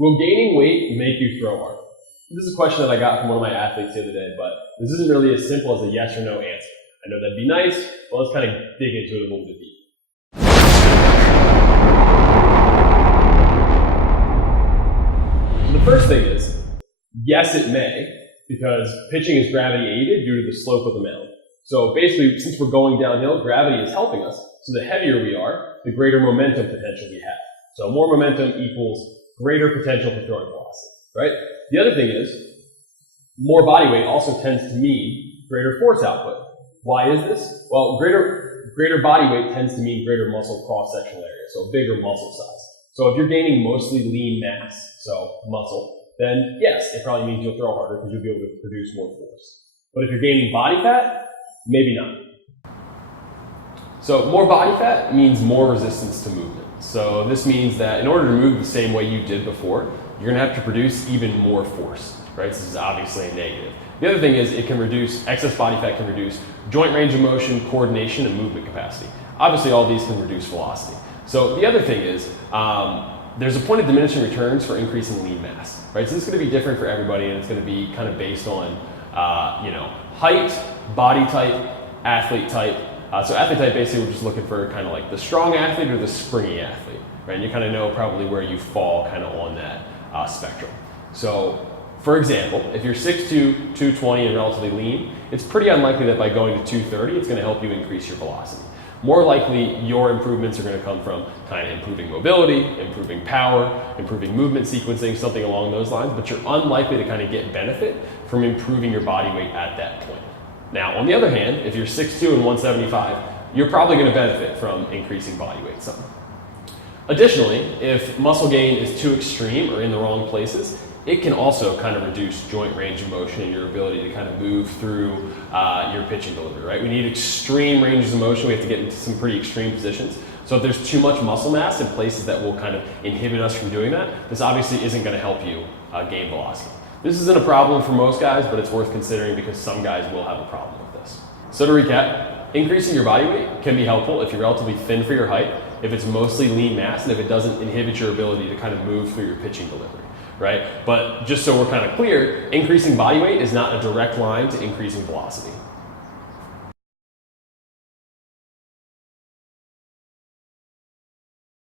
Will gaining weight make you throw hard? This is a question that I got from one of my athletes the other day, but this isn't really as simple as a yes or no answer. I know that'd be nice, but let's kind of dig into it a little bit deeper. The first thing is, yes, it may, because pitching is gravity aided due to the slope of the mound. So basically, since we're going downhill, gravity is helping us. So the heavier we are, the greater momentum potential we have. So more momentum equals greater potential for throwing velocity, right? The other thing is, more body weight also tends to mean greater force output. Why is this? Well, greater body weight tends to mean greater muscle cross-sectional area, so bigger muscle size. So if you're gaining mostly lean mass, so muscle, then yes, it probably means you'll throw harder because you'll be able to produce more force. But if you're gaining body fat, maybe not. So more body fat means more resistance to movement. So this means that in order to move the same way you did before, you're gonna have to produce even more force, right? This is obviously a negative. The other thing is excess body fat can reduce joint range of motion, coordination, and movement capacity. Obviously all these can reduce velocity. So the other thing is, there's a point of diminishing returns for increasing lean mass, right? So this is gonna be different for everybody, and it's gonna be kind of based on, height, body type, athlete type. So athlete type, basically we're just looking for kind of like the strong athlete or the springy athlete, right? And you kind of know probably where you fall kind of on that spectrum. So for example, if you're 6'2", 220 and relatively lean, it's pretty unlikely that by going to 230, it's gonna help you increase your velocity. More likely, your improvements are gonna come from kind of improving mobility, improving power, improving movement sequencing, something along those lines, but you're unlikely to kind of get benefit from improving your body weight at that point. Now, on the other hand, if you're 6'2" and 175, you're probably gonna benefit from increasing body weight some. Additionally, if muscle gain is too extreme or in the wrong places, it can also kind of reduce joint range of motion and your ability to kind of move through your pitching delivery, right? We need extreme ranges of motion. We have to get into some pretty extreme positions. So if there's too much muscle mass in places that will kind of inhibit us from doing that, this obviously isn't gonna help you gain velocity. This isn't a problem for most guys, but it's worth considering because some guys will have a problem with this. So to recap, increasing your body weight can be helpful if you're relatively thin for your height, if it's mostly lean mass, and if it doesn't inhibit your ability to kind of move through your pitching delivery, right? But just so we're kind of clear, increasing body weight is not a direct line to increasing velocity.